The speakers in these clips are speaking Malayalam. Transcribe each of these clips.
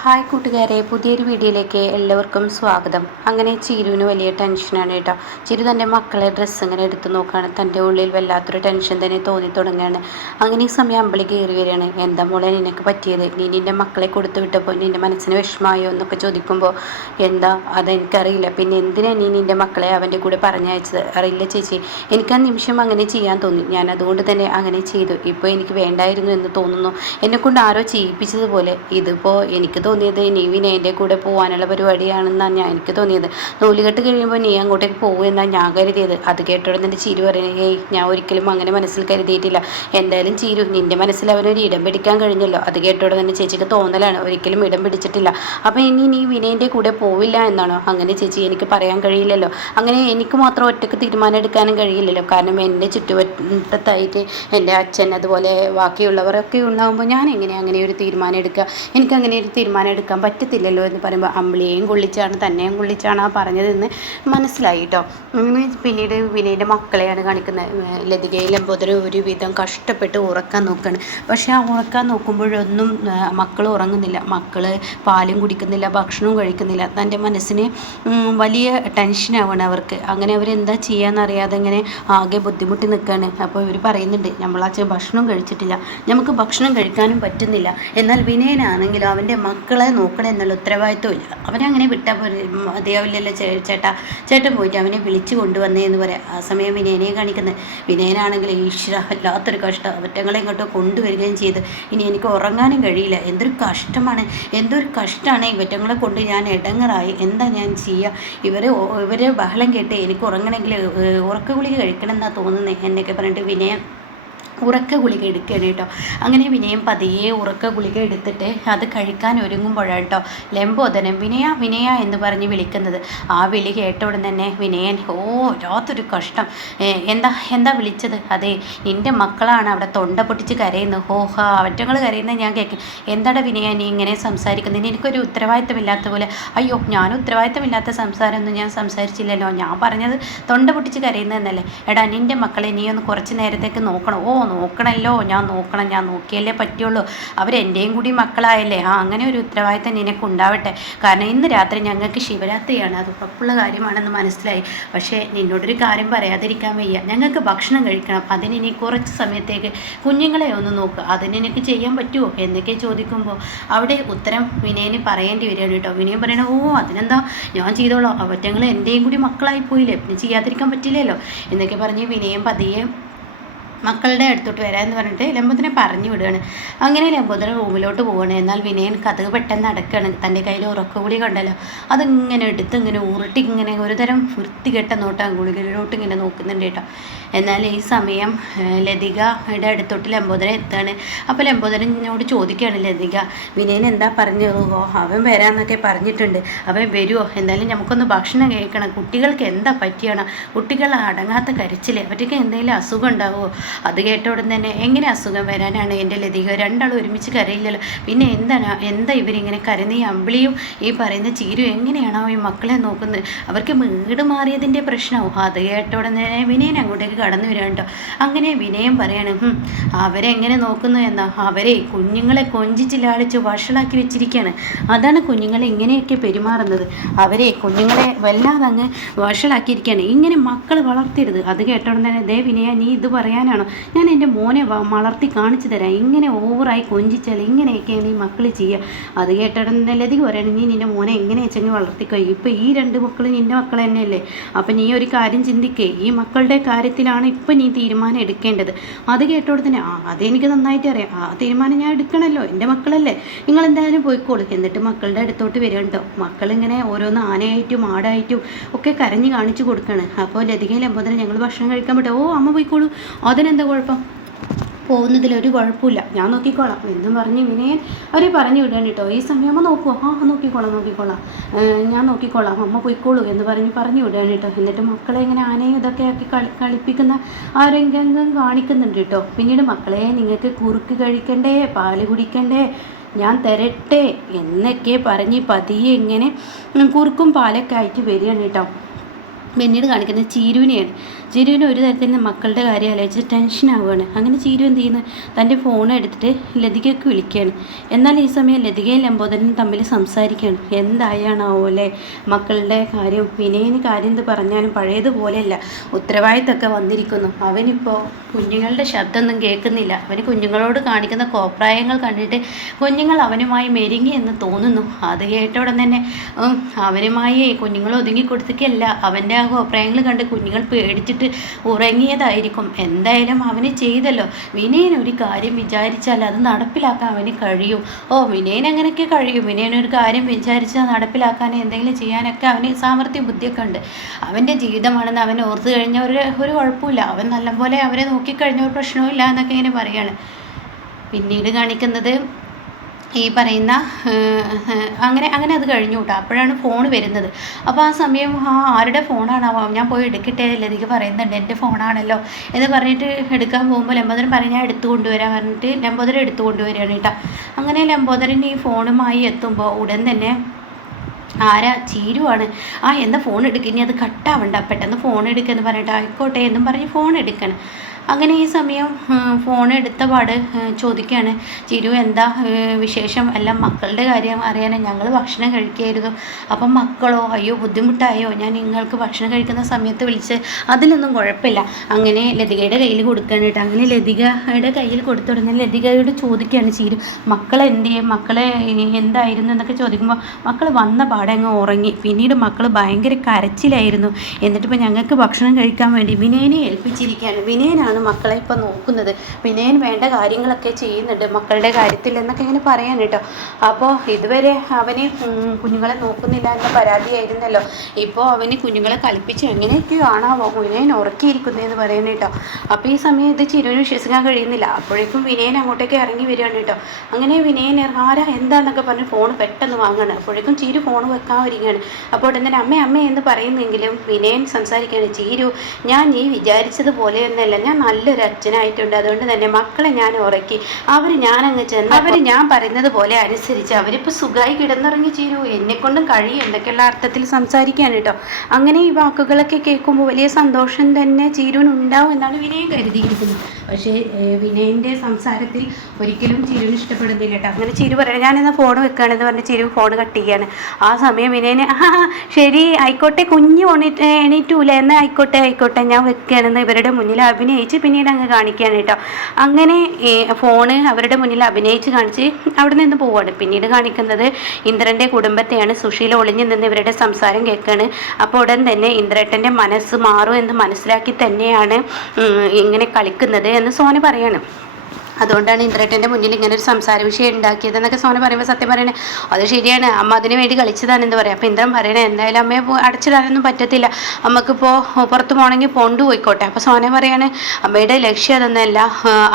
ഹായ് കൂട്ടുകാരെ, പുതിയൊരു വീഡിയോയിലേക്ക് എല്ലാവർക്കും സ്വാഗതം. അങ്ങനെ ചിരുവിന് വലിയ ടെൻഷനാണ് കേട്ടോ. ചിരു തൻ്റെ മക്കളെ ഡ്രസ്സ് ഇങ്ങനെ എടുത്ത് നോക്കുകയാണ്. തൻ്റെ ഉള്ളിൽ വല്ലാത്തൊരു ടെൻഷൻ തന്നെ തോന്നി തുടങ്ങുകയാണ്. അങ്ങനെ ഈ സമയം അമ്പിളി കയറി വരികയാണ്. എന്താ മോളെ നിനക്ക് പറ്റിയത്? നീ നിൻ്റെ മക്കളെ കൊടുത്തു വിട്ടപ്പോൾ നിൻ്റെ മനസ്സിന് വിഷമമായോ എന്നൊക്കെ ചോദിക്കുമ്പോൾ എന്താ അതെനിക്കറിയില്ല, പിന്നെ എന്തിനാ നീ നിൻ്റെ മക്കളെ അവൻ്റെ കൂടെ പറഞ്ഞയച്ചത്? അറിയില്ല ചേച്ചി, എനിക്ക് ആ നിമിഷം അങ്ങനെ ചെയ്യാൻ തോന്നി. ഞാൻ അതുകൊണ്ട് തന്നെ അങ്ങനെ ചെയ്തു. ഇപ്പോൾ എനിക്ക് വേണ്ടായിരുന്നു എന്ന് തോന്നുന്നു. എന്നെക്കൊണ്ട് ആരോ ചെയ്യിപ്പിച്ചതുപോലെ. ഇതിപ്പോൾ എനിക്ക് തോന്നിയത് നീ വിനയൻ്റെ കൂടെ പോകാനുള്ള പരിപാടിയാണെന്നാണ് എനിക്ക് തോന്നിയത്. നൂലുകെട്ട് കഴിയുമ്പോൾ നീ അങ്ങോട്ടേക്ക് പോകുമെന്നാണ് ഞാൻ കരുതിയത്. അത് കേട്ടോടെ നിൻ്റെ ചിരു പറയുന്നത്, ഹേയ് ഞാൻ ഒരിക്കലും അങ്ങനെ മനസ്സിൽ കരുതിയിട്ടില്ല. എന്തായാലും ചിരു, നിൻ്റെ മനസ്സിൽ അവനൊരു ഇടം പിടിക്കാൻ കഴിഞ്ഞല്ലോ. അത് കേട്ടോടെ തന്നെ ചേച്ചിക്ക് തോന്നലാണ്, ഒരിക്കലും ഇടം പിടിച്ചിട്ടില്ല. അപ്പം ഇനി നീ വിനയൻ്റെ കൂടെ പോവില്ല എന്നാണോ? അങ്ങനെ ചേച്ചി എനിക്ക് പറയാൻ കഴിയില്ലല്ലോ. അങ്ങനെ എനിക്ക് മാത്രം ഒറ്റയ്ക്ക് തീരുമാനം എടുക്കാനും കഴിയില്ലല്ലോ. കാരണം എൻ്റെ ചുറ്റുവട്ടത്തായിട്ട് എൻ്റെ അച്ഛൻ അതുപോലെ ബാക്കിയുള്ളവരൊക്കെ ഉണ്ടാകുമ്പോൾ ഞാൻ എങ്ങനെയാണ് അങ്ങനെ ഒരു തീരുമാനം എടുക്കുക? എനിക്കങ്ങനെ ഒരു തീരുമാനം എടുക്കാൻ പറ്റത്തില്ലല്ലോ എന്ന് പറയുമ്പോൾ അമ്പിളിയെയും കൊള്ളിച്ചാണ് തന്നെയും കൊള്ളിച്ചാണ് ആ പറഞ്ഞതെന്ന് മനസ്സിലായി കേട്ടോ. പിന്നീട് വിനയുടെ മക്കളെയാണ് കാണിക്കുന്നത്. ലതികയും ലംബോദരം ഒരുവിധം കഷ്ടപ്പെട്ട് ഉറക്കാൻ നോക്കുകയാണ്. പക്ഷേ ആ ഉറക്കാൻ നോക്കുമ്പോഴൊന്നും മക്കൾ ഉറങ്ങുന്നില്ല. മക്കൾ പാലും കുടിക്കുന്നില്ല, ഭക്ഷണവും കഴിക്കുന്നില്ല. തൻ്റെ മനസ്സിന് വലിയ ടെൻഷനാവാണ് അവർക്ക്. അങ്ങനെ അവരെന്താ ചെയ്യാന്നറിയാതെ ഇങ്ങനെ ആകെ ബുദ്ധിമുട്ടി നിൽക്കുകയാണ്. അപ്പോൾ ഇവർ പറയുന്നുണ്ട്, നമ്മളച്ഛൻ ഭക്ഷണം കഴിച്ചിട്ടില്ല, നമുക്ക് ഭക്ഷണം കഴിക്കാനും പറ്റുന്നില്ല. എന്നാൽ വിനയനാണെങ്കിലും അവൻ്റെ മക്കളെ നോക്കണം എന്നുള്ള ഉത്തരവാദിത്വം ഇല്ല. അവനങ്ങനെ വിട്ടാൽ മതിയാവില്ലല്ലോ ചേട്ടൻ പോയിട്ട് അവനെ വിളിച്ചു കൊണ്ടുവന്നേ എന്ന് പറയാം. ആ സമയം വിനയനെ കാണിക്കുന്നത്. വിനയനാണെങ്കിൽ ഈശ്വര വല്ലാത്തൊരു കഷ്ടം, അവറ്റങ്ങളെ ഇങ്ങോട്ട് കൊണ്ടുവരികയും ചെയ്ത് ഇനി എനിക്ക് ഉറങ്ങാനും കഴിയില്ല. എന്തൊരു കഷ്ടമാണ്, എന്തൊരു കഷ്ടമാണ്. ഇവറ്റങ്ങളെ കൊണ്ട് ഞാൻ ഇടങ്ങറായി. എന്താ ഞാൻ ചെയ്യുക? ഇവരെ ബഹളം കേട്ട് എനിക്ക് ഉറങ്ങണമെങ്കിൽ ഉറക്ക ഗുളിക കഴിക്കണം എന്നാണ് തോന്നുന്നത് എന്നൊക്കെ പറഞ്ഞിട്ട് വിനയൻ ഉറക്ക ഗുളിക എടുക്കുകയാണ് കേട്ടോ. അങ്ങനെ വിനയം പതിയെ ഉറക്ക ഗുളിക എടുത്തിട്ട് അത് കഴിക്കാൻ ഒരുങ്ങുമ്പോഴാണ് കേട്ടോ ലംബോദരൻ വിനയ വിനയ എന്ന് പറഞ്ഞ് വിളിക്കുന്നത്. ആ വിളി കേട്ട ഉടൻ തന്നെ വിനയൻ, വല്ലാത്തൊരു കഷ്ടം, എന്താ വിളിച്ചത്? അതെ, നിൻ്റെ മക്കളാണ് അവിടെ തൊണ്ട പൊട്ടിച്ച് കരയുന്നത്. അവറ്റങ്ങൾ കരയുന്നത് ഞാൻ കേൾക്കും. എന്താടാ വിനയ നീ ഇങ്ങനെ സംസാരിക്കുന്നത്? എനിക്കൊരു ഉത്തരവാദിത്തമില്ലാത്ത പോലെ. അയ്യോ, ഞാൻ ഉത്തരവാദിത്തമില്ലാത്ത സംസാരമൊന്നും ഞാൻ സംസാരിച്ചില്ലല്ലോ. ഞാൻ പറഞ്ഞത് തൊണ്ട പൊട്ടിച്ച് കരയുന്നതെന്നല്ലേ. എടാ, നിൻ്റെ മക്കളെ നീ ഒന്ന് കുറച്ച് നേരത്തേക്ക് നോക്കണം. നോക്കണമല്ലോ, ഞാൻ നോക്കിയാലേ പറ്റുള്ളൂ. അവരെൻ്റെയും കൂടി മക്കളായല്ലേ. അങ്ങനെ ഒരു ഉത്തരവാദിത്തം നിനക്ക് ഉണ്ടാവട്ടെ. കാരണം ഇന്ന് രാത്രി ഞങ്ങൾക്ക് ശിവരാത്രിയാണ്, അത് ഉറപ്പുള്ള കാര്യമാണെന്ന് മനസ്സിലായി. പക്ഷേ നിന്നോടൊരു കാര്യം പറയാതിരിക്കാൻ വയ്യ. ഞങ്ങൾക്ക് ഭക്ഷണം കഴിക്കണം. അതിന് ഇനി കുറച്ച് സമയത്തേക്ക് കുഞ്ഞുങ്ങളെ ഒന്ന് നോക്കുക. അതിന് എനിക്ക് ചെയ്യാൻ പറ്റുമോ എന്നൊക്കെ ചോദിക്കുമ്പോൾ അവിടെ ഉത്തരം വിനയന് പറയേണ്ടി വരികയാണ് കേട്ടോ. വിനയൻ പറയണ, അതിനെന്താ, ഞാൻ ചെയ്തോളാം, അവറ്റങ്ങൾ എൻ്റെയും കൂടി മക്കളായി പോയില്ലേ, പിന്നെ ചെയ്യാതിരിക്കാൻ പറ്റില്ലല്ലോ എന്നൊക്കെ പറഞ്ഞ് വിനയൻ പതിയെ മക്കളുടെ അടുത്തോട്ട് വരാമെന്ന് പറഞ്ഞിട്ട് ലംബോദരനെ പറഞ്ഞു വിടുകയാണ്. അങ്ങനെ ലംബോദരൻ റൂമിലോട്ട് പോവുകയാണ്. എന്നാൽ വിനയൻ കഥക് പെട്ടെന്ന് അടക്കുകയാണ്. തൻ്റെ കയ്യിൽ ഉറക്കഗുളി കണ്ടല്ലോ, അതിങ്ങനെ എടുത്ത് ഇങ്ങനെ ഉരുട്ടി ഇങ്ങനെ ഒരുതരം വൃത്തികെട്ട നോട്ടം ഗുളികയിലോട്ട് ഇങ്ങനെ നോക്കുന്നുണ്ട് കേട്ടോ. എന്നാൽ ഈ സമയം ലതികയുടെ അടുത്തോട്ട് ലംബോദരൻ എത്തുകയാണ്. അപ്പോൾ ലംബോദരനോട് ചോദിക്കുകയാണ് ലതിക, വിനയൻ എന്താ പറഞ്ഞത്? അവൻ വരാമെന്നൊക്കെ പറഞ്ഞിട്ടുണ്ട്, അവൻ വരുമോ? എന്തായാലും നമുക്കൊന്ന് ഭക്ഷണം കഴിക്കണം. കുട്ടികൾക്ക് എന്താ പറ്റിയാണ്? കുട്ടികൾ അടങ്ങാത്ത കരച്ചില്ലേ, അവർക്ക് എന്തെങ്കിലും അസുഖം ഉണ്ടാവുമോ? അത് കേട്ട ഉടൻ തന്നെ, എങ്ങനെ അസുഖം വരാനാണ് എൻ്റെ ലതിക? രണ്ടാളും ഒരുമിച്ച് കരയില്ലല്ലോ, പിന്നെ എന്താ ഇവരിങ്ങനെ കരയുന്ന? ഈ അമ്പിളിയും ഈ പറയുന്ന ചീരു എങ്ങനെയാണോ ഈ മക്കളെ നോക്കുന്നത്? അവർക്ക് വീട് മാറിയതിൻ്റെ പ്രശ്നമാവും. അത് കേട്ട ഉടൻ തന്നെ വിനയൻ അങ്ങോട്ടേക്ക് കടന്നു വരികയാണ് കേട്ടോ. അങ്ങനെ വിനയം പറയാണ്, അവരെങ്ങനെ നോക്കുന്നു എന്നാ? അവരെ കുഞ്ഞുങ്ങളെ കൊഞ്ചിച്ച് ലാളിച്ച് വഷളാക്കി വെച്ചിരിക്കുകയാണ്. അതാണ് കുഞ്ഞുങ്ങളെ ഇങ്ങനെയൊക്കെ പെരുമാറുന്നത്. അവരെ കുഞ്ഞുങ്ങളെ വല്ലാതെ അങ്ങ് വഷളാക്കിയിരിക്കുകയാണ്. ഇങ്ങനെ മക്കൾ വളർത്തരുത്. അത് കേട്ട ഉടൻ തന്നെ, ദേ വിനയ, നീ ഇത് പറയാനാണോ? ഞാൻ എൻ്റെ മോനെ വളർത്തി കാണിച്ചു തരാം. ഇങ്ങനെ ഓവറായി കൊഞ്ചിച്ചാൽ ഇങ്ങനെയൊക്കെയാണ് ഈ മക്കൾ ചെയ്യുക. അത് കേട്ടിടന്നെ ലതിക പറയണം, നീ നിൻ്റെ മോനെ എങ്ങനെ വെച്ചെങ്കിൽ വളർത്തിക്കോ. ഇപ്പം ഈ രണ്ട് മക്കളും നിൻ്റെ മക്കൾ തന്നെയല്ലേ. അപ്പം നീ ഒരു കാര്യം ചിന്തിക്കേ, ഈ മക്കളുടെ കാര്യത്തിലാണ് ഇപ്പം നീ തീരുമാനം എടുക്കേണ്ടത്. അത് കേട്ടോടെ തന്നെ, അതെനിക്ക് നന്നായിട്ട് അറിയാം, ആ തീരുമാനം ഞാൻ എടുക്കണമല്ലോ, എൻ്റെ മക്കളല്ലേ, നിങ്ങൾ എന്തായാലും പോയിക്കോളൂ. എന്നിട്ട് മക്കളുടെ അടുത്തോട്ട് വരിക കേട്ടോ. മക്കളിങ്ങനെ ഓരോന്ന് ആനയായിട്ടും ആടായിട്ടും ഒക്കെ കരഞ്ഞ് കാണിച്ചു കൊടുക്കുകയാണ്. അപ്പോൾ ലതികയും ലംബോദരൻ, ഞങ്ങൾ ഭക്ഷണം കഴിക്കാൻ പറ്റുമോ? അമ്മ പോയിക്കോളൂ, അതിനെന്താ കുഴപ്പം, പോകുന്നതിലൊരു കുഴപ്പമില്ല, ഞാൻ നോക്കിക്കോളാം എന്നും പറഞ്ഞ് വിനയൻ അവർ പറഞ്ഞു വിടാൻ കേട്ടോ. ഈ സമയം അമ്മ നോക്കുമോ? നോക്കിക്കോളാം, ഞാൻ നോക്കിക്കോളാം, അമ്മ പോയിക്കോളൂ എന്ന് പറഞ്ഞു വിടാൻ കേട്ടോ. എന്നിട്ട് മക്കളെ ഇങ്ങനെ ആനയും ഇതൊക്കെ ആക്കി കളിപ്പിക്കുന്ന ആ രംഗം കാണിക്കുന്നുണ്ട് കേട്ടോ. പിന്നീട്, മക്കളെ നിങ്ങൾക്ക് കുറുക്ക് കഴിക്കണ്ടേ, പാല് കുടിക്കണ്ടേ, ഞാൻ തരട്ടെ എന്നൊക്കെ പറഞ്ഞ് പതിയെ ഇങ്ങനെ കുറുക്കും പാലൊക്കെ ആയിട്ട് വരികയാണ് കേട്ടോ. പിന്നീട് കാണിക്കുന്നത് ചീരുവിനെയാണ്. ചീരുവിന് ഒരു തരത്തിൽ മക്കളുടെ കാര്യം ആലോചിച്ച് ടെൻഷനാവുകയാണ്. അങ്ങനെ ചീരു എന്ത് ചെയ്യുന്നു, തൻ്റെ ഫോൺ എടുത്തിട്ട് ലതികയ്ക്ക് വിളിക്കുകയാണ്. എന്നാൽ ഈ സമയം ലതികയും ലംബോദരനും തമ്മിൽ സംസാരിക്കുകയാണ്. എന്തായാണാവോ അല്ലേ മക്കളുടെ കാര്യം, വിനയന് കാര്യം എന്ത് പറഞ്ഞാലും പഴയതുപോലെയല്ല, ഉത്തരവാദിത്തമൊക്കെ വന്നിരിക്കുന്നു. അവനിപ്പോൾ കുഞ്ഞുങ്ങളുടെ ശബ്ദമൊന്നും കേൾക്കുന്നില്ല. അവന് കുഞ്ഞുങ്ങളോട് കാണിക്കുന്ന കോപ്രായങ്ങൾ കണ്ടിട്ട് കുഞ്ഞുങ്ങൾ അവനുമായി മെരുങ്ങി എന്ന് തോന്നുന്നു. അത് കേട്ട ഉടൻ തന്നെ അവനുമായി കുഞ്ഞുങ്ങൾ ഒതുങ്ങി കൊടുത്തിക്കല്ല, അവൻ്റെ ആ കോപ്രായങ്ങൾ കണ്ട് കുഞ്ഞുങ്ങൾ പേടിച്ചിട്ട് ഉറങ്ങിയതായിരിക്കും. എന്തായാലും അവന് ചെയ്തല്ലോ. വിനയൻ ഒരു കാര്യം വിചാരിച്ചാൽ അത് നടപ്പിലാക്കാൻ അവന് കഴിയും. വിനയൻ അങ്ങനെയൊക്കെ കഴിയും. വിനയൻ ഒരു കാര്യം വിചാരിച്ചാൽ നടപ്പിലാക്കാൻ എന്തെങ്കിലും ചെയ്യാനൊക്കെ അവന് സാമർത്ഥ്യ ബുദ്ധിയൊക്കെ ഉണ്ട്. അവൻ്റെ ജീവിതമാണെന്ന് അവൻ ഓർത്തു കഴിഞ്ഞാൽ ഒരു കുഴപ്പമില്ല. അവൻ നല്ലപോലെ അവരെ നോക്കിക്കഴിഞ്ഞ ഒരു പ്രശ്നവും ഇല്ല എന്നൊക്കെ ഇങ്ങനെ പറയാണ്. പിന്നീട് കാണിക്കുന്നത് ഈ പറയുന്ന അങ്ങനെ അത് കഴിഞ്ഞു കേട്ടോ. അപ്പോഴാണ് ഫോൺ വരുന്നത്. അപ്പോൾ ആ സമയം ആരുടെ ഫോണാണാവോ, ഞാൻ പോയി എടുക്കട്ടെ ലതിക പറയുന്നുണ്ട്, എൻ്റെ ഫോണാണല്ലോ എന്ന് പറഞ്ഞിട്ട് എടുക്കാൻ പോകുമ്പോൾ ലംബോദരൻ പറഞ്ഞ് ഞാൻ എടുത്തു കൊണ്ടുവരാൻ പറഞ്ഞിട്ട് ലംബോദരൻ എടുത്തു കൊണ്ടുവരികയാണ് കേട്ടോ. അങ്ങനെ ലംബോദരൻ ഈ ഫോണുമായി എത്തുമ്പോൾ ഉടൻ തന്നെ ആരാ, ചീരുവാണ്. എന്താ ഫോൺ എടുക്കുക, ഇനി അത് കട്ടാവണ്ട, പെട്ടെന്ന് ഫോൺ എടുക്കുമെന്ന് പറഞ്ഞിട്ട് ആയിക്കോട്ടെ എന്നും പറഞ്ഞ് ഫോൺ എടുക്കണം. അങ്ങനെ ഈ സമയം ഫോൺ എടുത്ത പാട് ചോദിക്കുകയാണ്, ചിരു എന്താ വിശേഷം, എല്ലാം മക്കളുടെ കാര്യം അറിയാനാണ്, ഞങ്ങൾ ഭക്ഷണം കഴിക്കുകയായിരുന്നു. അപ്പം മക്കളോ, അയ്യോ ബുദ്ധിമുട്ടായോ, ഞാൻ നിങ്ങൾക്ക് ഭക്ഷണം കഴിക്കുന്ന സമയത്ത് വിളിച്ച്, അതിലൊന്നും കുഴപ്പമില്ല. അങ്ങനെ ലതികയുടെ കയ്യിൽ കൊടുക്കുകയാണ് കേട്ടോ. അങ്ങനെ ലതികയുടെ കയ്യിൽ കൊടുത്തു തുടങ്ങി ലതികയോട് ചോദിക്കുകയാണ് ചിരു, മക്കളെ എന്ത് ചെയ്യും, മക്കളെ എന്തായിരുന്നു എന്നൊക്കെ ചോദിക്കുമ്പോൾ മക്കൾ വന്ന പാടെ അങ്ങ് ഉറങ്ങി. പിന്നീട് മക്കൾ ഭയങ്കര കരച്ചിലായിരുന്നു. എന്നിട്ടിപ്പോൾ ഞങ്ങൾക്ക് ഭക്ഷണം കഴിക്കാൻ വേണ്ടി വിനയനെ ഏൽപ്പിച്ചിരിക്കുകയാണ്. വിനയനാണ് മക്കളെ ഇപ്പം നോക്കുന്നത്, വിനയൻ വേണ്ട കാര്യങ്ങളൊക്കെ ചെയ്യുന്നുണ്ട് മക്കളുടെ കാര്യത്തിൽ എന്നൊക്കെ ഇങ്ങനെ പറയാൻ കേട്ടോ. അപ്പോൾ ഇതുവരെ അവന് കുഞ്ഞുങ്ങളെ നോക്കുന്നില്ല എന്ന പരാതിയായിരുന്നല്ലോ, ഇപ്പോൾ അവന് കുഞ്ഞുങ്ങളെ കളിപ്പിച്ച് എങ്ങനെയൊക്കെയോ ആണാവോ വിനയൻ ഉറക്കിയിരിക്കുന്നതെന്ന് പറയുന്നത് കേട്ടോ. അപ്പോൾ ഈ സമയം ഇത് ചിരുവിന് വിശ്വസിക്കാൻ കഴിയുന്നില്ല. അപ്പോഴേക്കും വിനയൻ അങ്ങോട്ടേക്ക് ഇറങ്ങി വരികയാണ് കേട്ടോ. അങ്ങനെ വിനയൻ ആരാ എന്താണെന്നൊക്കെ പറഞ്ഞ് ഫോൺ പെട്ടെന്ന് വാങ്ങണം. അപ്പോഴേക്കും ചിരു ഫോൺ വെക്കാൻ വരികയാണ്. അപ്പോൾ ഉടൻ തന്നെ അമ്മ എന്ന് പറയുന്നെങ്കിലും വിനയൻ സംസാരിക്കുകയാണ്, ചിരു ഞാൻ നീ വിചാരിച്ചതുപോലെയൊന്നല്ല, ഞാൻ നല്ലൊരു അച്ഛനായിട്ടുണ്ട്. അതുകൊണ്ട് തന്നെ മക്കളെ ഞാൻ ഉറക്കി, ഞാനങ്ങ് ചെന്ന് ഞാൻ പറയുന്നത് പോലെ അനുസരിച്ച് അവരിപ്പോൾ സുഖമായി കിടന്നുറങ്ങി ചീരു, എന്നെക്കൊണ്ടും കഴിയും എന്തൊക്കെയുള്ള അർത്ഥത്തിൽ സംസാരിക്കാൻ കേട്ടോ. അങ്ങനെ ഈ വാക്കുകളൊക്കെ കേൾക്കുമ്പോൾ വലിയ സന്തോഷം തന്നെ ചീരുവിന് ഉണ്ടാവും എന്നാണ് വിനയൻ കരുതിയിരിക്കുന്നത്. പക്ഷേ വിനയൻ്റെ സംസാരത്തിൽ ഒരിക്കലും ചിരുവിന് ഇഷ്ടപ്പെടുന്നില്ല കേട്ടോ. അങ്ങനെ ചിരു പറയണം, ഞാനെന്നാൽ ഫോൺ വെക്കുകയാണെന്ന് പറഞ്ഞ് ചിരു ഫോൺ കട്ട് ചെയ്യുകയാണ്. ആ സമയം വിനയന് ശരി ആയിക്കോട്ടെ, കുഞ്ഞ് എണീറ്റൂല, എന്നാൽ ആയിക്കോട്ടെ ഞാൻ വെക്കുകയാണെന്ന് ഇവരുടെ മുന്നിൽ അഭിനയിച്ച് പിന്നീട് അങ്ങ് കാണിക്കുകയാണ് കേട്ടോ. അങ്ങനെ ഫോണ് അവരുടെ മുന്നിൽ അഭിനയിച്ച് കാണിച്ച് അവിടെ നിന്ന് പോവുകയാണ്. പിന്നീട് കാണിക്കുന്നത് ഇന്ദ്രൻ്റെ കുടുംബത്തെയാണ്. സുശീല ഒളിഞ്ഞു നിന്ന് ഇവരുടെ സംസാരം കേൾക്കുകയാണ്. അപ്പോൾ ഉടൻ തന്നെ ഇന്ദ്രേട്ടൻ്റെ മനസ്സ് മാറും എന്ന് മനസ്സിലാക്കി തന്നെയാണ് ഇങ്ങനെ കളിക്കുന്നത് എന്ന് സോന പറയാണ്. അതുകൊണ്ടാണ് ഇന്ദ്രേട്ടൻ്റെ മുന്നിൽ ഇങ്ങനെ ഒരു സംസാര വിഷയം ഉണ്ടാക്കിയതെന്നൊക്കെ സോന പറയുമ്പോൾ സത്യം പറയണേ അത് ശരിയാണ്, അമ്മ അതിന് വേണ്ടി കളിച്ചതാണെന്ന് പറയാം. അപ്പോൾ ഇന്ദ്രൻ പറയണേ എന്തായാലും അമ്മയെ അടച്ചിടാനൊന്നും പറ്റത്തില്ല, അമ്മക്കിപ്പോൾ പുറത്ത് പോകണമെങ്കിൽ കൊണ്ടുപോയിക്കോട്ടെ. അപ്പോൾ സോന പറയാണ് അമ്മയുടെ ലക്ഷ്യം അതൊന്നുമല്ല.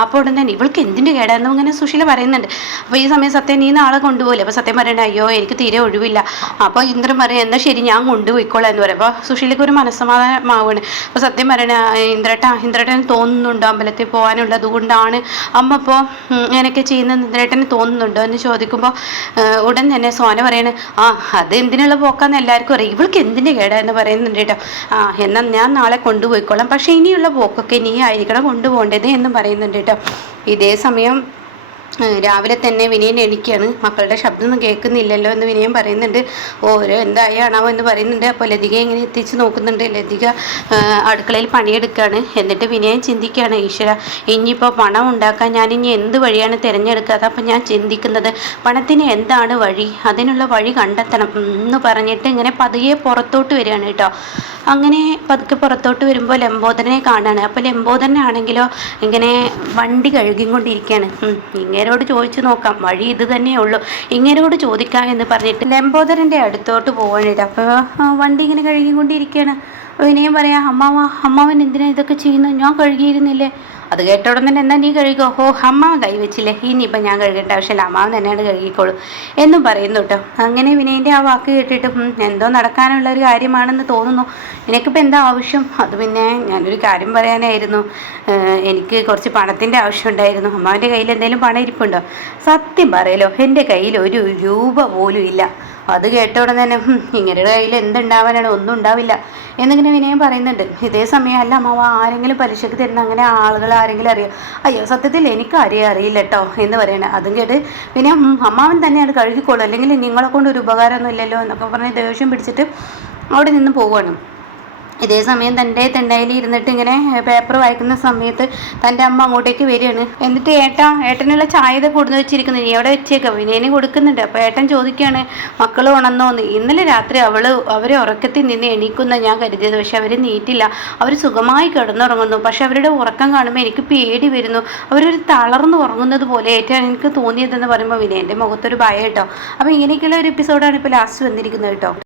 അപ്പോൾ ഉടൻ തന്നെ ഇവൾക്ക് എന്തിൻ്റെ കേടായിരുന്നു ഇങ്ങനെ സുശീല പറയുന്നുണ്ട്. അപ്പോൾ ഈ സമയം സത്യം നീ നാളെ കൊണ്ടുപോകില്ല. അപ്പോൾ സത്യം പറയണേ അയ്യോ എനിക്ക് തീരെ ഒഴിവില്ല. അപ്പോൾ ഇന്ദ്രൻ പറയാം എന്നാൽ ശരി ഞാൻ കൊണ്ടുപോയിക്കോളാം എന്ന് പറയും. അപ്പോൾ സുശീലയ്ക്ക് ഒരു മനസ്സമാധാനമാവുകയാണ്. അപ്പോൾ സത്യം പറയണേ ഇന്ദ്രേട്ടന് തോന്നുന്നുണ്ടോ അമ്പലത്തിൽ പോകാനുള്ളത് കൊണ്ടാണ് അമ്മ അപ്പോൾ അങ്ങനെയൊക്കെ ചെയ്യുന്ന ഇന്ദ്രേട്ടന് തോന്നുന്നുണ്ടോ എന്ന് ചോദിക്കുമ്പോൾ ഉടൻ തന്നെ സോന പറയാണ് അത് എന്തിനുള്ള പോക്കാന്ന് എല്ലാവർക്കും അറിയാം, ഇവൾക്ക് എന്തിൻ്റെ കേടാ എന്ന് പറയുന്നുണ്ട് കേട്ടോ. എന്നാൽ ഞാൻ നാളെ കൊണ്ടുപോയിക്കോളാം, പക്ഷേ ഇനിയുള്ള പോക്കൊക്കെ നീ ആയിരിക്കണം കൊണ്ടുപോകേണ്ടത് എന്നും പറയുന്നുണ്ട് കേട്ടോ. ഇതേ സമയം രാവിലെ തന്നെ വിനയൻ എണീക്കുകയാണ്. മക്കളുടെ ശബ്ദമൊന്നും കേൾക്കുന്നില്ലല്ലോ എന്ന് വിനയൻ പറയുന്നുണ്ട്. ഓരോ എന്തായാണാവോ എന്ന് പറയുന്നുണ്ട്. അപ്പോൾ ലതിക ഇങ്ങനെ എത്തിച്ച് നോക്കുന്നുണ്ട്. ലതിക അടുക്കളയിൽ പണിയെടുക്കുകയാണ്. എന്നിട്ട് വിനയൻ ചിന്തിക്കുകയാണ്, ഈശ്വര ഇനിയിപ്പോൾ പണം ഉണ്ടാക്കാൻ ഞാൻ ഇനി എന്ത് വഴിയാണ് തിരഞ്ഞെടുക്കാതെ. അപ്പം ഞാൻ ചിന്തിക്കുന്നത് പണത്തിന് എന്താണ് വഴി, അതിനുള്ള വഴി കണ്ടെത്തണം എന്ന് പറഞ്ഞിട്ട് ഇങ്ങനെ പതിയെ പുറത്തോട്ട് വരികയാണ് കേട്ടോ. അങ്ങനെ പതുക്കെ പുറത്തോട്ട് വരുമ്പോൾ ലംബോദരനെ കാണുകയാണ്. അപ്പോൾ ലംബോദരനാണെങ്കിലോ ഇങ്ങനെ വണ്ടി കഴുകിക്കൊണ്ടിരിക്കുകയാണ്. ഇങ്ങേരോട് ചോദിച്ചു നോക്കാം, വഴി ഇത് തന്നെയുള്ളൂ, ഇങ്ങേരോട് ചോദിക്കാം എന്ന് പറഞ്ഞിട്ട് ലംബോദരൻ്റെ അടുത്തോട്ട് പോകാനായിട്ട്. അപ്പോൾ വണ്ടി ഇങ്ങനെ കഴുകിക്കൊണ്ടിരിക്കുകയാണ്. വിനയം പറയാം, അമ്മാവൻ എന്തിനാ ഇതൊക്കെ ചെയ്യുന്നത്, ഞാൻ കഴുകിയിരുന്നില്ലേ. അത് കേട്ട ഉടൻ തന്നെ എന്നാ നീ കഴുകോ, അമ്മാവൻ കൈവച്ചില്ലേ, ഇനിയിപ്പോൾ ഞാൻ കഴുകേണ്ട ആവശ്യമില്ല, അമ്മാവൻ തന്നെയാണ് കഴുകിക്കോളൂ എന്നും പറയുന്നു കേട്ടോ. അങ്ങനെ വിനയൻ്റെ ആ വാക്ക് കേട്ടിട്ട് എന്തോ നടക്കാനുള്ള ഒരു കാര്യമാണെന്ന് തോന്നുന്നു, നിനക്കിപ്പോൾ എന്താ ആവശ്യം. അത് പിന്നെ ഞാനൊരു കാര്യം പറയാനായിരുന്നു, എനിക്ക് കുറച്ച് പണത്തിൻ്റെ ആവശ്യം ഉണ്ടായിരുന്നു. അമ്മാവൻ്റെ കയ്യിൽ എന്തെങ്കിലും പണം ഇരിപ്പുണ്ടോ. സത്യം പറയലോ എൻ്റെ കയ്യിൽ ഒരു രൂപ പോലും ഇല്ല. അത് കേട്ട ഉടനെ തന്നെ ഇങ്ങനെയുടെ കയ്യിൽ എന്തുണ്ടാവാനാണ്, ഒന്നും ഉണ്ടാവില്ല എന്നിങ്ങനെ വിനയം പറയുന്നുണ്ട്. ഇതേ സമയം അല്ല അമ്മാവ, ആരെങ്കിലും പലിശക്ക് തരുന്ന അങ്ങനെ ആളുകൾ ആരെങ്കിലും അറിയാം? അയ്യോ സത്യത്തിൽ എനിക്ക് ആരെയും അറിയില്ല കേട്ടോ എന്ന് പറയണേ. അതും കേട്ട് പിന്നെ അമ്മാവൻ തന്നെയാണ് കഴുകിക്കോളൂ, അല്ലെങ്കിൽ നിങ്ങളെ കൊണ്ട് ഒരു ഉപകാരമൊന്നും ഇല്ലല്ലോ എന്നൊക്കെ പറഞ്ഞ് ദേഷ്യം പിടിച്ചിട്ട് അവിടെ നിന്ന് പോവുകയാണ്. ഇതേ സമയം തൻ്റെ തിണ്ണയിൽ ഇരുന്നിട്ട് ഇങ്ങനെ പേപ്പർ വായിക്കുന്ന സമയത്ത് തൻ്റെ അമ്മ അങ്ങോട്ടേക്ക് വരികയാണ്. എന്നിട്ട് ഏട്ടനുള്ള ചായ ഇത് കൊടുന്ന് വെച്ചിരിക്കുന്നു, നീ അവിടെ വെച്ചേക്കാം, വിനയന് കൊടുക്കുന്നുണ്ട്. അപ്പോൾ ഏട്ടൻ ചോദിക്കുകയാണ്, മക്കൾ ഉണർന്നോന്ന്. ഇന്നലെ രാത്രി അവരെ ഉറക്കത്തിൽ നിന്ന് എണീക്കുന്ന ഞാൻ കരുതിയത്, പക്ഷെ അവർ നീറ്റില്ല, അവർ സുഖമായി കിടന്നുറങ്ങുന്നു. പക്ഷെ അവരുടെ ഉറക്കം കാണുമ്പോൾ എനിക്ക് പേടി വരുന്നു, അവരൊരു തളർന്ന് ഉറങ്ങുന്നത് പോലെ ഏറ്റാണ് എനിക്ക് തോന്നിയതെന്ന് പറയുമ്പോൾ വിനയൻ്റെ മുഖത്തൊരു ഭയം കേട്ടോ. അപ്പോൾ ഇങ്ങനെയൊക്കെയുള്ള ഒരു എപ്പിസോഡാണ് ഇപ്പോൾ ലാസ്റ്റ് വന്നിരിക്കുന്നത് കേട്ടോ.